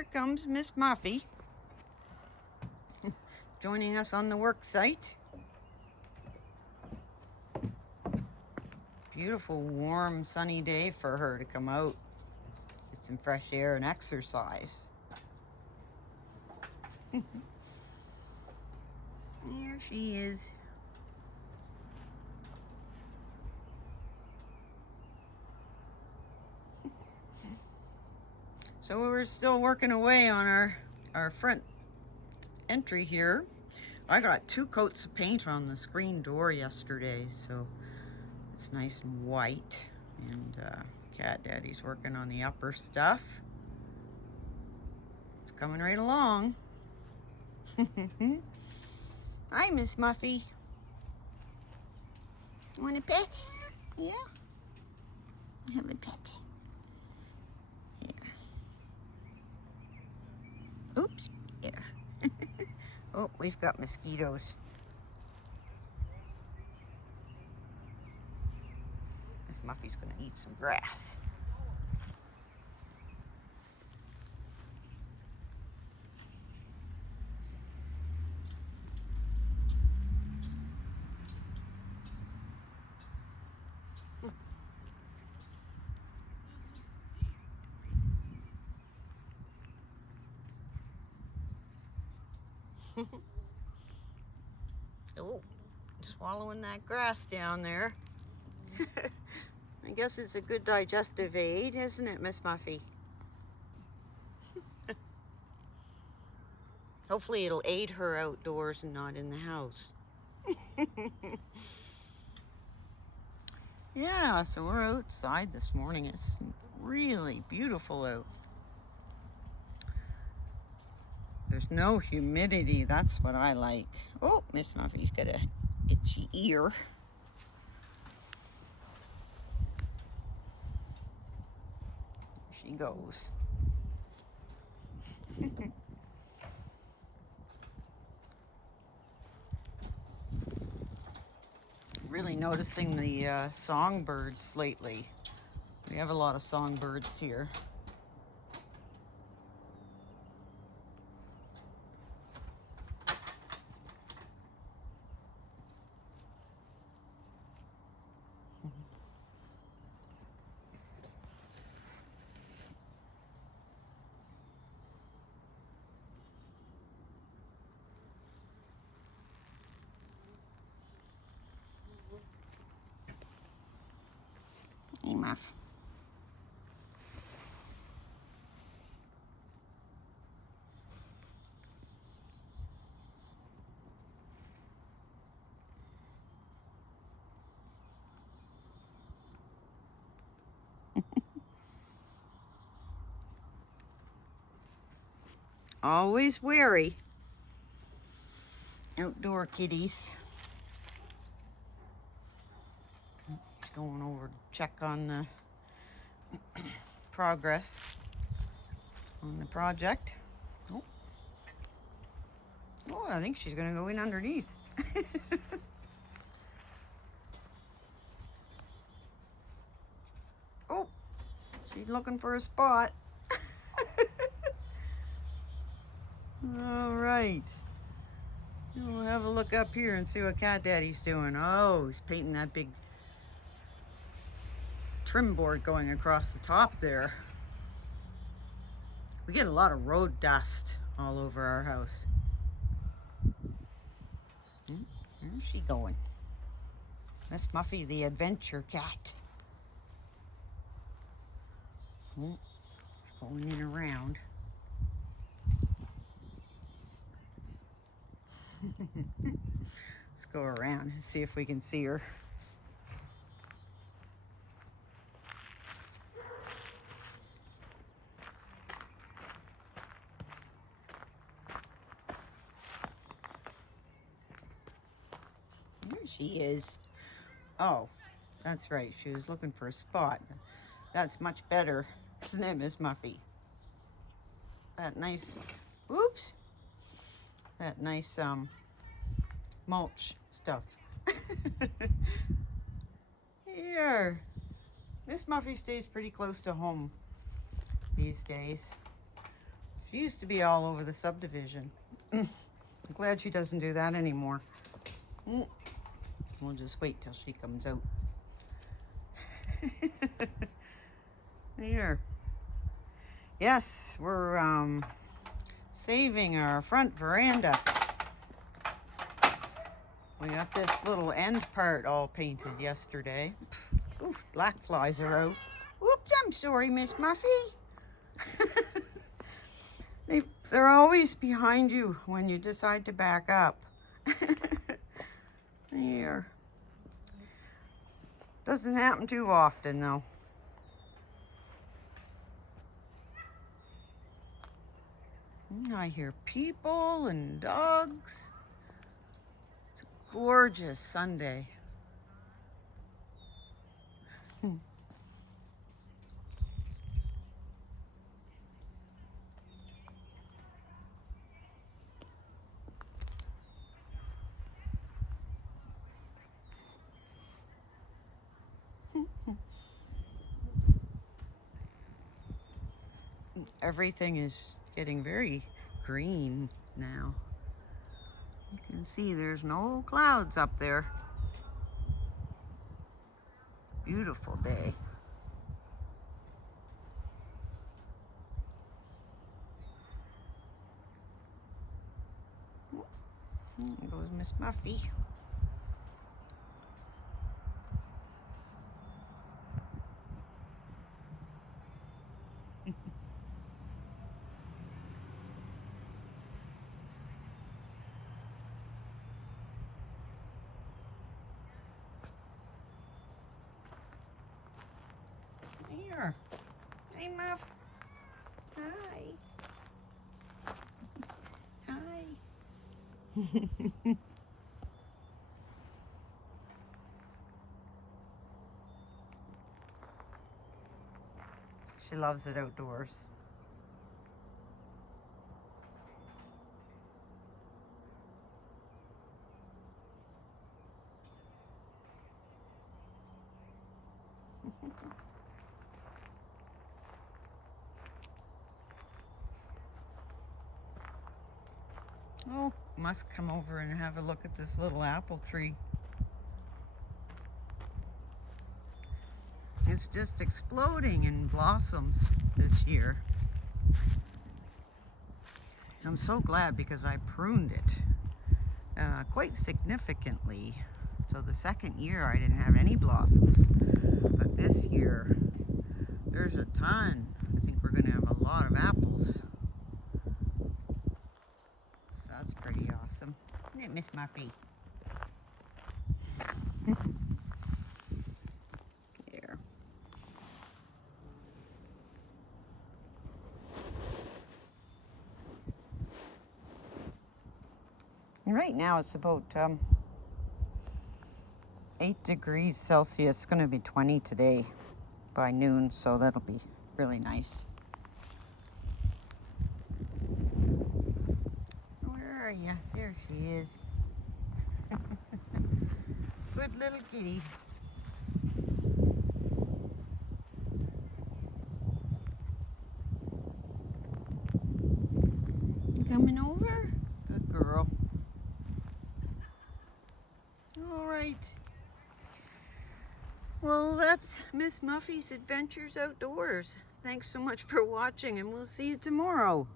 Here comes Miss Muffy joining us on the work site. Beautiful, warm, sunny day for her to come out, get some fresh air and exercise. There she is. So we're still working away on our front entry here. I got 2 coats of paint on the screen door yesterday, so it's nice and white. And Cat Daddy's working on the upper stuff. It's coming right along. Hi, Miss Muffy. You want a pet? Yeah? Have a pet. Oops, yeah. Oh, we've got mosquitoes. Miss Muffy's gonna eat some grass. Oh, swallowing that grass down there. I guess it's a good digestive aid, isn't it, Miss Muffy? Hopefully it'll aid her outdoors and not in the house. Yeah, so we're outside this morning. It's really beautiful out. There's no humidity. That's what I like. Oh, Miss Muffy's got a itchy ear. There she goes. Really noticing the songbirds lately. We have a lot of songbirds here. Hey, Muff. Always wary. Outdoor kitties. Just going over to check on the progress on the project. Oh, oh, I think she's gonna go in underneath. Oh, she's looking for a spot. All right. We'll have a look up here and see what Cat Daddy's doing. Oh, he's painting that big trim board going across the top there. We get a lot of road dust all over our house. Where's she going? Miss Muffy, the adventure cat. Oh, going in around. Let's go around and see if we can see her. There she is. Oh, that's right. She was looking for a spot. That's much better, isn't it, Miss Muffy? That nice, oops, that nice mulch stuff. Here, Miss Muffy stays pretty close to home these days. She used to be all over the subdivision. I'm glad she doesn't do that anymore. We'll just wait till she comes out. Here. Yes, we're saving our front veranda. We got this little end part all painted yesterday. Ooh, black flies are out. Whoops, I'm sorry, Miss Muffy. They're always behind you when you decide to back up. Here. Doesn't happen too often, though. I hear people and dogs. It's a gorgeous Sunday. Everything is getting very green now. You can see there's no clouds up there. Beautiful day. There goes Miss Muffy. Here. Hey, Muff. Hi. Hi. She loves it outdoors. Oh, must come over and have a look at this little apple tree. It's just exploding in blossoms this year. I'm so glad because I pruned it quite significantly. So the second year I didn't have any blossoms, but this year there's a ton. I think we're going to have a lot of apples. So that's pretty awesome. Isn't it, Miss Muffy? Here. And right now it's about 8 degrees Celsius. It's going to be 20 today by noon, so that'll be really nice. Where are you? There she is. Good little kitty. Coming over? Good girl. All right. Well, that's Miss Muffy's Adventures Outdoors. Thanks so much for watching, and we'll see you tomorrow.